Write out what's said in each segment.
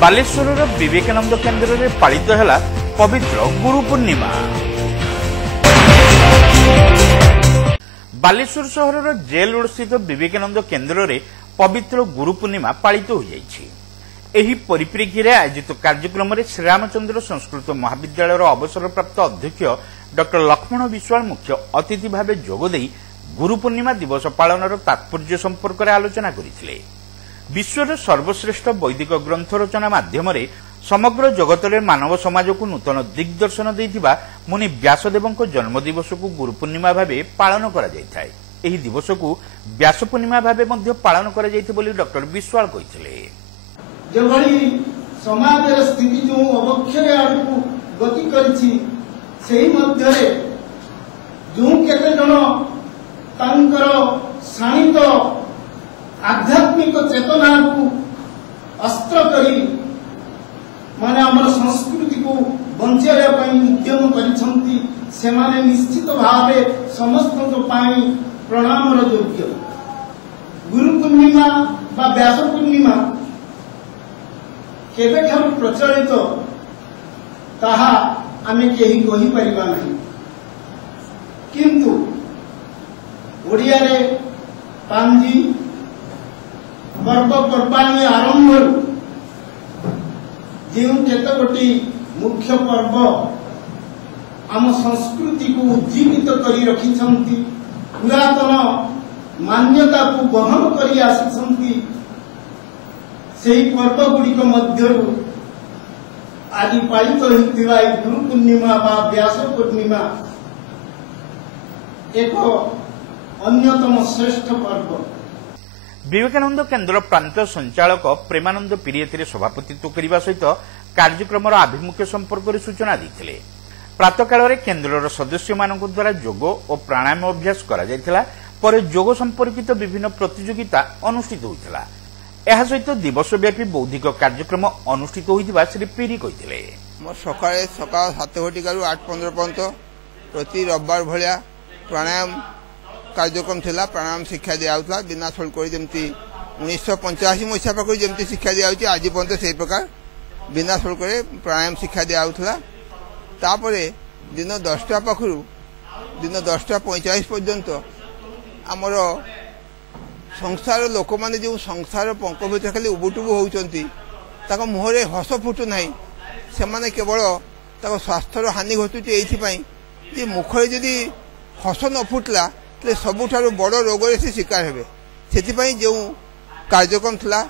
बालेश्वर विवेकानंद केन्द्र में पालित है पवित्र गुरु पूर्णिमा। बालेश्वर सहर जेल रोड स्थित विवेकानंद केन्द्र में पवित्र गुरु पूर्णिमा पालित हो जाइछि। एही परिप्रेक्षी में आयोजित कार्यक्रम में श्रीरामचंद्र संस्कृत महाविद्यालय अवसरप्राप्त अध्यक्ष डॉ लक्ष्मण विश्वाल मुख्य अतिथि भाव जोगदे गुरु पूर्णिमा दिवस पालन तात्पर्य संपर्क में आलोचना करथिले। विश्वर सर्वश्रेष्ठ वैदिक ग्रंथ रचना माध्यम समग्र जगत में मानव समाज को नूतन दिग्दर्शन देथिबा मुनि व्यासदेव जन्म दिवस को गुरु पूर्णिमा भाव पालन करा जायथाय। एही दिवस को व्यास पूर्णिमा भाव पालन करा जायथि बोली डॉक्टर विश्वाल कहिथिले। जेभली समाजर स्थिति जो अवक्षय आड़कू गति करिछि सेही मध्यरे जो केते जन तांकर शाणित आध्यात्मिक चेतना को अस्त्र करी माने हमर संस्कृति को बंचाइया पई उद्यम करिसंती सेमाने निश्चित भावे समस्त पाई प्रणाम रो योग्य। गुरु पूर्णिमा बा व्यास पूर्णिमा केबे ठाରୁ प्रचलित ताहा आमे केही कहि परिबा नहीं, किंतु ओडिया रे पांजी पर्वपर्वाणी आरंभ जो केतगोटी मुख्य पर्व आम संस्कृति को उज्जीवित करी रखिछंती, पुरातन मान्यता को बहन करी आसिछंती, सेही पर्व गुड़िक मध्यरु आज पालित होइतिबा गुरु पूर्णिमा बा व्यास पूर्णिमा एक अन्यतम श्रेष्ठ पर्व। विवेकानंद केन्द्र प्रांत संचालक प्रेमानंद पिरियति सभापतित्व करने सहित कार्यक्रम आभिमुख्य संपर्क सूचना देते। प्रातकाल केन्द्र सदस्य मान द्वारा योग और प्राणायाम अभ्यास कर योग संपर्कित विभिन्न प्रतियोगिता अनुष्ठित होता। यह सहित दिवसव्यापी बौद्धिक कार्यक्रम अनुष्ठित होता श्री पिरी कहते। सकाଳେ सकाळ 7 घटिकारु 8:15 पर्यंत प्रति रविवार भाया प्राणायाम कार्यक्रम थिला। प्राणायाम शिक्षा दिया बिना शुल्क जमती 1985 मसीहा पाखु जमती शिक्षा दिया आज पर्यंत से प्रकार बिना शुल्क प्राणायाम शिक्षा दिया। तापरे दिन 10टा पाखु दिन 10:45 पर्यंत आमर संसार लोक माने जो संसार पंक भीतर खाली उबुटुबु होउचंती ताको मुहरे हस फुटु नाही, से माने केवल ताको स्वास्थ्यर हानि घटुची एइथिपाई जे मुखरे जदि हस न फुटला ते सबुठारु बड़ रोग से शिकार हेबे। सेथिपाई जो कार्यक्रम थिला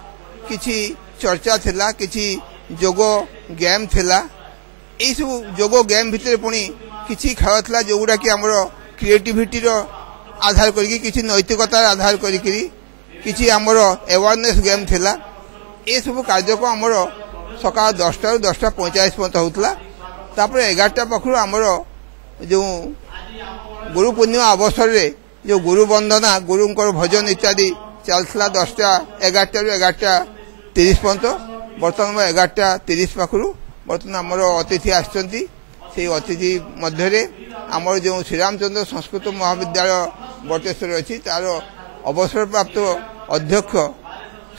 किछि चर्चा थिला किछि योग गेम थिला। एई सब योग गेम भितर पुणी किछि खेल थिला जोगुडा कि हमर क्रिएटिविटी रो आधार करी किछि नैतिकतार आधार करी किछि हमर अवेयरनेस गेम थिला। ए सब कार्यक्रम हमर सकाळ 10टा रु 10:45 पर्यंत होतला। तापर 11टा पाखरु हमर जो गुरु पूर्णिमा अवसर रे जो गुरु वंदना गुरुंकर भजन इत्यादि चलता 10टा 11टा रु 11:30 पर्यंत। बर्तमान 11:30 पाखरु बर्तमान हमर अतिथि आछंती। से अतिथि मध्य आमर जो श्रीरामचंद्र संस्कृत महाविद्यालय बटेश्वर अच्छी तार अवसर प्राप्त अध्यक्ष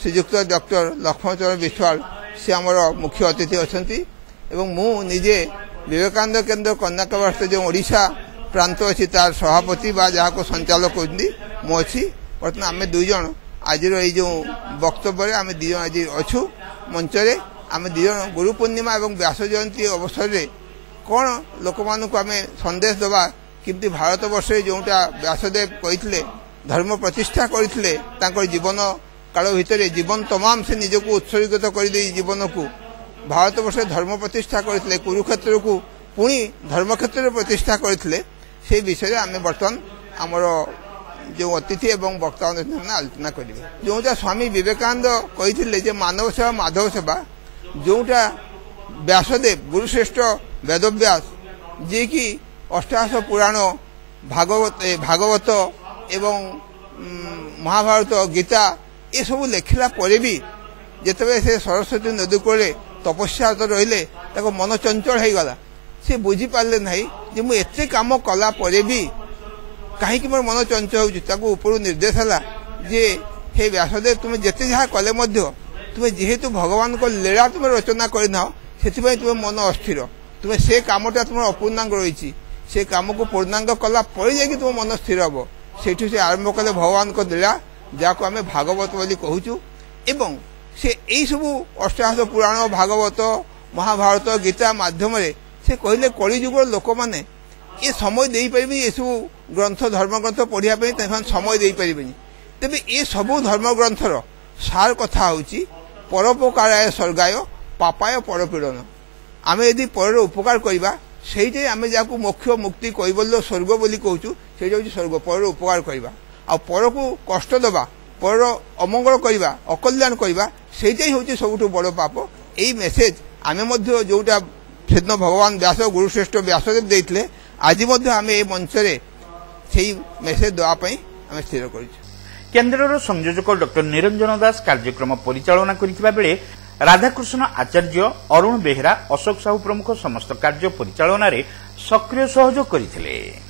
श्रीजुक्त डॉक्टर लक्ष्मण विश्वाल से आमर मुख्य अतिथि अच्छी एवं मु निजे विवेकानंद केन्द्र कन्याकुमारी जो ओडिशा प्रांत अच्छी तार सभापति बा जहाँ को संचालक मु अच्छी। बर्तमान आम दुई जन आज जो वक्तव्य आम दीज आज अच्छु मंचरे आम दीज गुरु पूर्णिमा और व्यास जयंती अवसर में कौन लोक मान को आम संदेश दबा किमती भारत वर्ष जोटा व्यासदेव कहते धर्म प्रतिष्ठा करते जीवन काल भितर जीवन तमाम से निजक उत्सर्गित कर जीवन को भारत वर्ष धर्म प्रतिष्ठा करते कुरुक्षेत्र को पुणी धर्म क्षेत्र प्रतिष्ठा करते से विषय आम बर्तमान आमर जो अतिथि एवं वक्ता आलोचना करेंगे। जोटा स्वामी विवेकानंद कहते मानव सेवा माधव सेवा जोटा व्यासदेव गुरुश्रेष्ठ वेदव्यास जी की अष्टादश पुराण भागवत एवं महाभारत गीता ये सब लेखिला परे भी जिते से सरस्वती नदी कूले तपस्या रहिले मन चंचल हो गला। से बुझी पारे ना जे मु एते काम कला परे भी कहीं मोर मन चंचल होपर निर्देश है जे हे व्यासदेव तुम्हें जिते जहाँ कले तुम जेहेतु भगवान को लीला तुम रचना करना से तुम मन अस्थिर तुम से कमटा तुम अपूर्णांग रही से कम को पूर्णांग कला जाकि तुम मन स्थिर हम से आरंभ कले भगवान को लीला जहाँ आम भागवत बोली कहूँ एवं से यही सब अष्टादश पुराण भागवत महाभारत गीता माध्यम से कहले कलिजुग लोक मैंने ये समय दे पारे ये सब ग्रंथ धर्म ग्रंथ पढ़ाई समय दे पारे तेज ये सब धर्म ग्रंथर सार कथा हूँ परोपकाराय स्वर्गाय पापाय परपीड़न आम यदि पर उपकार करवा से आम जहाँ मोक्ष मुक्ति कैवल्य स्वर्ग बोली कहूँ से स्वर्ग पर उपकार करवा आ पर को कष्ट दबा पर अमंगल करवा अकल्याण करवा से हूँ सबुठ बड़ पाप यही मेसेज आम जोटा सेदिन भगवान व्यास गुरुश्रेष्ठ व्यासदेव देते आज आम ए मंच से मेसेज देवाई आम स्थिर कर केन्द्रर संयोजक डॉक्टर निरंजन दास कार्यक्रम परिचालना करिथिबा बेले राधाकृष्ण आचार्य अरुण बेहेरा अशोक साहू प्रमुख समस्त कार्य परिचालना रे सक्रिय सहयोग करथिले।